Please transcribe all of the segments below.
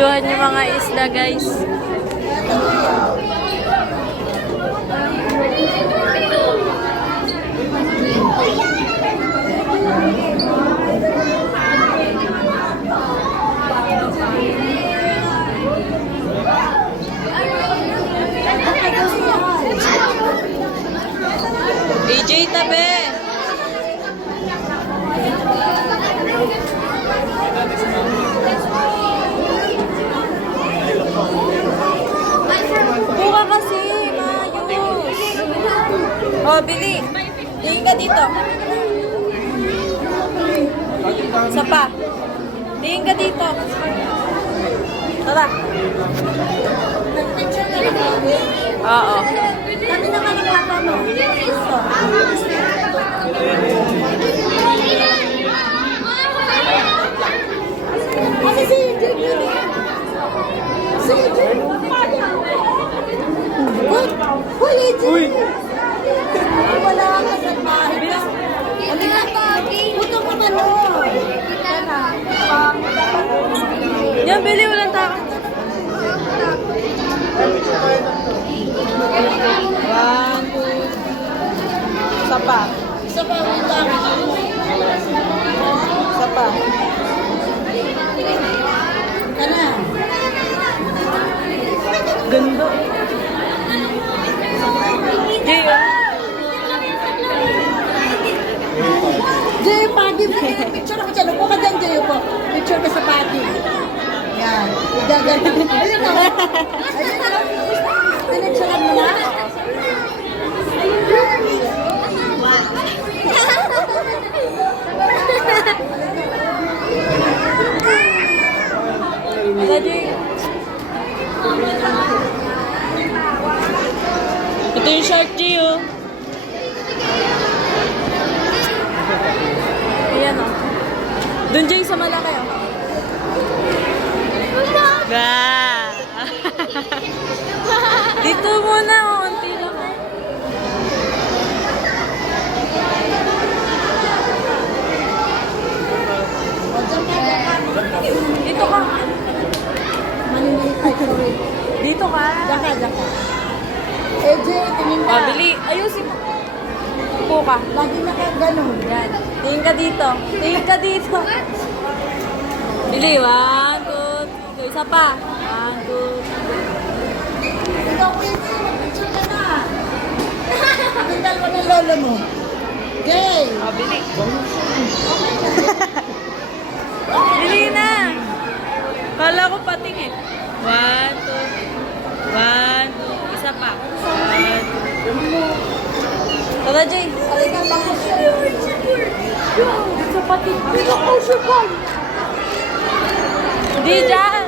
Naguguluhan yung mga isda, guys. AJ, tabi! Buka kasi, maayos. Oh, Billy. Tingin ka dito. Isa pa. Tingin ka dito. Tara. Oo. Kami naman ang papa mo. Kasi si Uy! Wala ka sa bahay. Ano nga ba? Puto mo man o. Yan, Billy, walang tao. One, two. Isa pa. Isa pa, wala ka. Isa pa. Kana. Ganda. Jay, Jay, pagi mo. Picture ako dyan. Upo ka dyan, Jay. Upo. Picture ka sa pagi. Yan. Gaganda. Ayun o. Ayun o. Pinagsulan mo na? Wala, Jay. Ito yung shark, Jay, oh. Ayan, oh. Doon, Jay, sa malaki, oh. Ba! Dito muna, oh. Unti lang, oh. Dito ka. Manimili. Ay, sorry. Dito ka. Diyan ka, diyan ka. Eh, Jay, tingin ka. Bili. Ayusin mo. Upo ka. Lagi na ka ganun. Yan. Tingin ka dito. Tingin ka dito. Bili. 1, 2, 3. Isa pa. 1, 2, 3. Ikaw, Quincy, mag-picture ka na. Ang dalawa ng lolo mo. Gay! Oh, bili. Bili na. Kala ko pating eh. 1, 2. 1, 2. Isa pa. 1, 2. Tara, Jay. Halika, baka siya. Isa pating. Dito ko siya pa. Hindi dyan.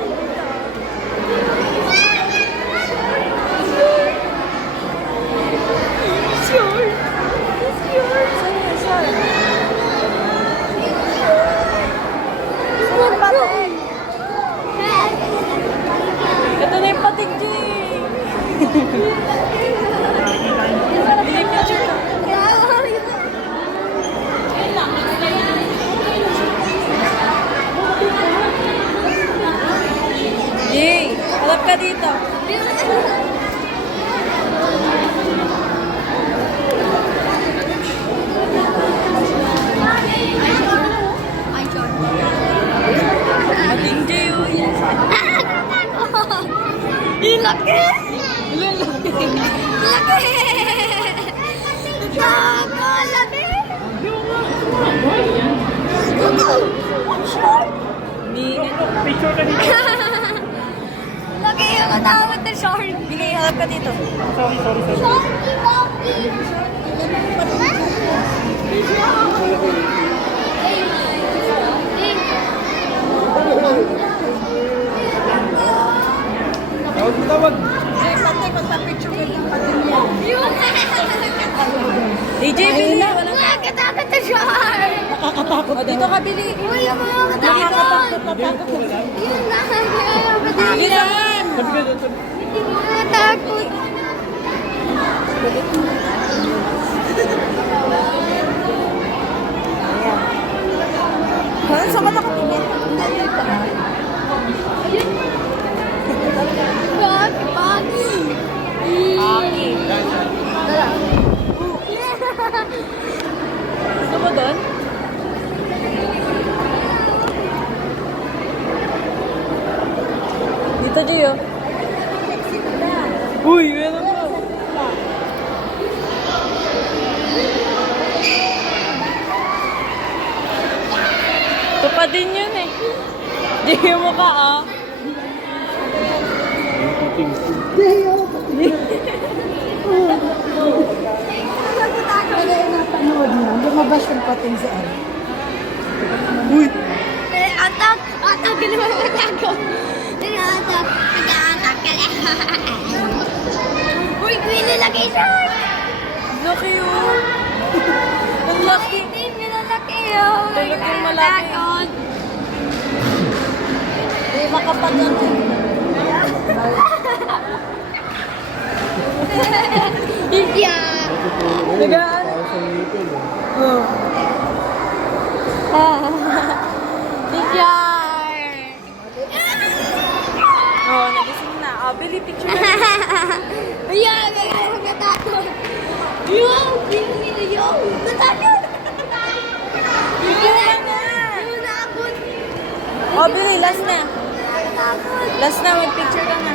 Ito na yung pating, Jay. Bili picture ka. Jay, halap ka dito. Pating, Jay, oh. Ilaki! Laki. Laki! Gago, laki! Ni. Laki yung katawad na shark. Bili, halap ka dito. Sharky Poppy! Tawag. Jay, pati magpa-picture ka ng pamilya. DJ, Bili. Walang Nakakatakot na shark! O, dito ka, Bili. Uy, yung mga matakot! Yun na, Bili matakot! naman. Matakot! Ayan. Saan sa mata ka tingin? Hindi, dito. pa din yun eh. Jay mo ka ah. Jayo. Kaya napanood niya, lumabas yung pating sa ano. Uy! Atak! Atak! Ginawa mo ako! Atak! Nag-atak ka lang! Uy! Pinilagay siya! Laki oh. Ang laki. Hindi! Pinilagay yun! Talagang malaki. Eh, makapag yan dyan. Yeah! Nagaan. Oh. Picture! Oh, nagising na. Ah, Billy, picture na. Ayan! Nagkatakot! Yo! Yo! Natakot! Picture na na. Yo! Naabot! Oh, Billy, last na. Natakot! Last na, mag-picture ka na.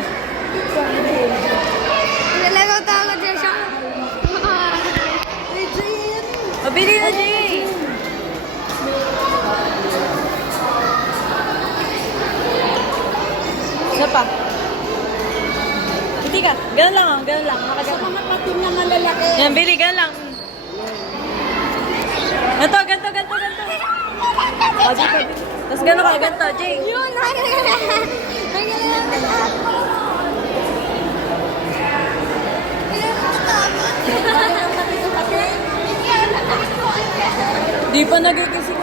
Nalagaw takot siya siya! Eh, Jay, yan. Oh, Billy na, Jay. Isa pa. Hindi ka. Ganun lang oh. Ganun lang. Sa Nakaganun. mga pating na malalaki. Yan, Billy, ganun lang. Ganto, ganto, ganto, ganto. Oh, dito, Billy. Tapos ganun ka, ganto, Jay. Yun! Di pa nagigising